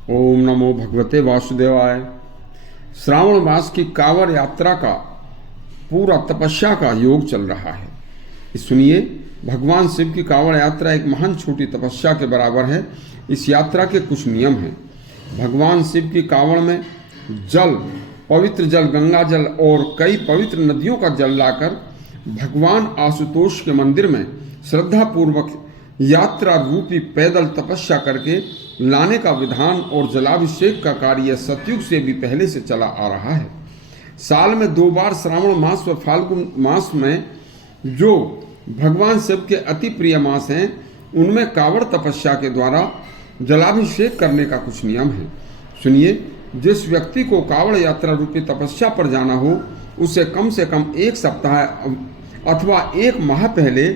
ओम नमो भगवते वासुदेवाय। श्रावण मास की कांवड़ यात्रा का पूरा तपस्या का योग चल रहा है। सुनिए, भगवान शिव की कांवड़ यात्रा एक महान छोटी तपस्या के बराबर है। इस यात्रा के कुछ नियम हैं। भगवान शिव की कांवड़ में जल, पवित्र जल, गंगा जल और कई पवित्र नदियों का जल लाकर भगवान आशुतोष के मंदिर में श्रद्धा पूर्वक यात्रा रूपी पैदल तपस्या करके लाने का विधान और जलाभिषेक का कार्य सतयुग से भी पहले से चला आ रहा है। साल में 2 बार श्रावण मास व फाल्गुन मास में जो भगवान शिव के अति प्रिय मास हैं, उनमें कांवड़ तपस्या के द्वारा जलाभिषेक करने का कुछ नियम है। सुनिए, जिस व्यक्ति को कांवड़ यात्रा रूपी तपस्या पर जाना हो, उसे कम से कम 1 सप्ताह अथवा 1 माह पहले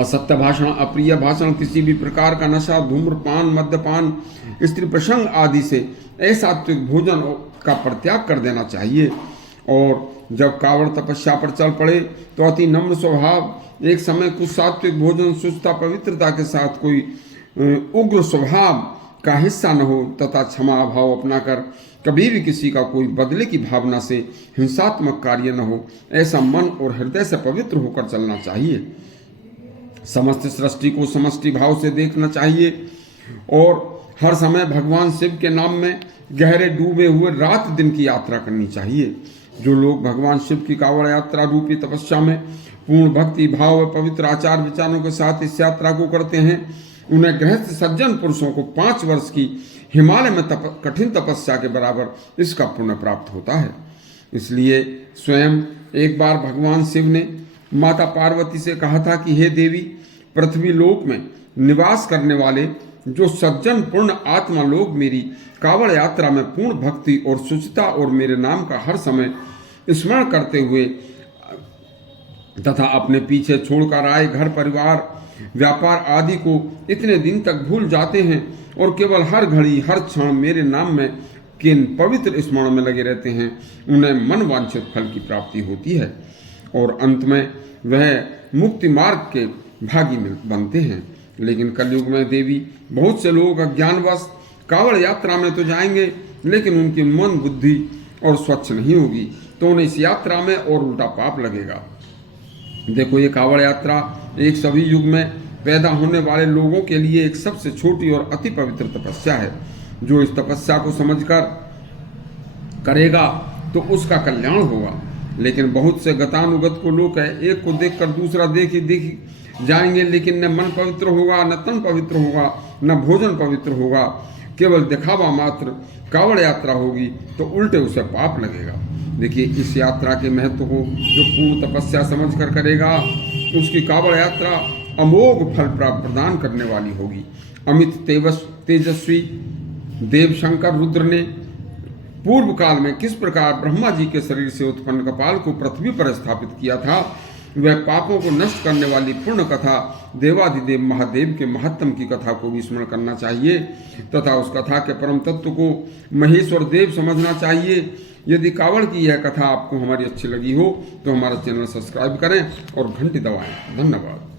असत्य भाषण, अप्रिय भाषण, किसी भी प्रकार का नशा, धूम्रपान, मद्यपान, स्त्री प्रसंग आदि से असात्विक भोजन का परित्याग कर देना चाहिए। और जब कांवड़ तपस्या पर चल पड़े तो अति नम्र स्वभाव, एक समय कुछ सात्विक भोजन, शुद्धता, पवित्रता के साथ कोई उग्र स्वभाव का हिस्सा न हो तथा क्षमा भाव अपनाकर कभी भी किसी का कोई बदले की भावना से हिंसात्मक कार्य न हो, ऐसा मन और हृदय से पवित्र होकर चलना चाहिए। समस्त सृष्टि को समष्टि भाव से देखना चाहिए और हर समय भगवान शिव के नाम में गहरे डूबे हुए रात दिन की यात्रा करनी चाहिए। जो लोग भगवान शिव की कांवड़ यात्रा रूपी तपस्या में पूर्ण भक्ति भाव व पवित्र आचार विचारों के साथ इस यात्रा को करते हैं, उन्हें गृहस्थ सज्जन पुरुषों को 5 वर्ष की हिमालय में कठिन तपस्या के बराबर इसका पुण्य प्राप्त होता है। इसलिए स्वयं एक बार भगवान शिव ने माता पार्वती से कहा था कि हे देवी, पृथ्वी लोक में निवास करने वाले जो सज्जन पूर्ण आत्मा लोग मेरी कांवड़ यात्रा में पूर्ण भक्ति और शुचिता और मेरे नाम का हर समय स्मरण करते हुए तथा अपने पीछे छोड़कर आए घर, परिवार, व्यापार आदि को इतने दिन तक भूल जाते हैं और केवल हर घड़ी हर क्षण मेरे नाम में के पवित्र स्मरण में लगे रहते हैं, उन्हें मन वांछित फल की प्राप्ति होती है और अंत में वह मुक्ति मार्ग के भागी बनते हैं। लेकिन कलयुग में देवी, बहुत से लोग अज्ञानवश कांवड़ यात्रा में तो जाएंगे, लेकिन उनकी मन बुद्धि और स्वच्छ नहीं होगी, तो उन्हें इस यात्रा में और उल्टा पाप लगेगा। देखो, ये कांवड़ यात्रा एक सभी युग में पैदा होने वाले लोगों के लिए एक सबसे छोटी और अति पवित्र तपस्या है। जो इस तपस्या को समझकर करेगा तो उसका कल्याण होगा। लेकिन बहुत से गतानुगत को लोग है, एक को देखकर दूसरा देख जाएंगे, लेकिन न मन पवित्र होगा, न तन पवित्र होगा, न भोजन पवित्र होगा, केवल दिखावा मात्र कांवड़ यात्रा होगी तो उल्टे उसे पाप लगेगा। देखिए, इस यात्रा के महत्व को जो पूर्ण तपस्या समझकर करेगा, उसकी कांवड़ यात्रा अमोघ फल प्रदान करने वाली होगी। अमित तेजस्वी देव शंकर रुद्र ने पूर्व काल में किस प्रकार ब्रह्मा जी के शरीर से उत्पन्न कपाल को पृथ्वी पर स्थापित किया था, वह पापों को नष्ट करने वाली पूर्ण कथा देवाधिदेव महादेव के महत्तम की कथा को भी स्मरण करना चाहिए तथा उस कथा के परम तत्व को महेश्वर देव समझना चाहिए। यदि कांवड़ की यह कथा आपको हमारी अच्छी लगी हो तो हमारा चैनल सब्सक्राइब करें और घंटी दबाएं। धन्यवाद।